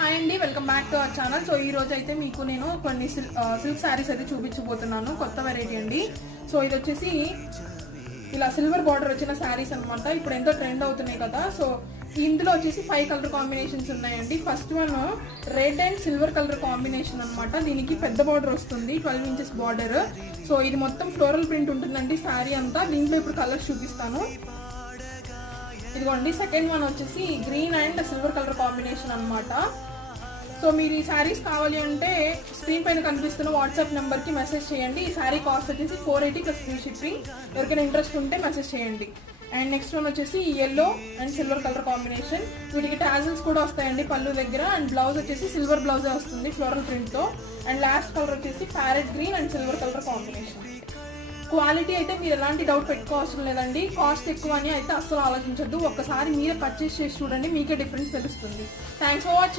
Hi అండి, welcome back to our channel. So ఈ రోజు అయితే మీకు నేను కొన్ని సిల్క్ శారీస్ అయితే చూపించబోతున్నాను. కొత్త వెరైటీ అండి. సో ఇది వచ్చేసి ఇలా సిల్వర్ బార్డర్ వచ్చిన శారీస్ అనమాట. ఇప్పుడు ఎంతో ట్రెండ్ అవుతున్నాయి కదా. సో ఇందులో వచ్చేసి 5 కలర్ కాంబినేషన్స్ ఉన్నాయండి. First one red and silver colour combination అనమాట. దీనికి పెద్ద బార్డర్ వస్తుంది, 12 ఇంచెస్ బార్డర్. సో ఇది మొత్తం ఫ్లోరల్ ప్రింట్ ఉంటుందండి శారీ అంతా. దీంట్లో ఇప్పుడు కలర్స్ చూపిస్తాను. ఇదిగోండి, సెకండ్ వన్ వచ్చేసి green and silver colour combination అనమాట. సో మీరు ఈ శారీస్ కావాలి అంటే స్క్రీన్ పైన కనిపిస్తున్న వాట్సాప్ నెంబర్కి మెసేజ్ చేయండి. ఈ శారీ కాస్ట్ వచ్చేసి 480 ప్లస్ ఫ్రీ షిప్పింగ్. ఎవరికైనా ఇంట్రెస్ట్ ఉంటే మెసేజ్ చేయండి. అండ్ నెక్స్ట్ వన్ వచ్చేసి yellow and silver colour combination. వీటికి టాజిల్స్ కూడా వస్తాయండి పళ్ళు దగ్గర. అండ్ బ్లౌజ్ వచ్చేసి సిల్వర్ బ్లౌజే వస్తుంది ఫ్లోరల్ ప్రింట్తో. అండ్ లాస్ట్ కలర్ వచ్చేసి parrot green and silver colour combination. Quality అయితే మీరు ఎలాంటి డౌట్ పెట్టుకోవాల్సిన లేదండి. కాస్ట్ ఎక్కువ అని అయితే అస్సలు ఆలోచించద్దు. ఒక్కసారి మీరే పర్చేస్ చేసి చూడండి, మీకే డిఫరెన్స్ తెలుస్తుంది. Thanks for watching.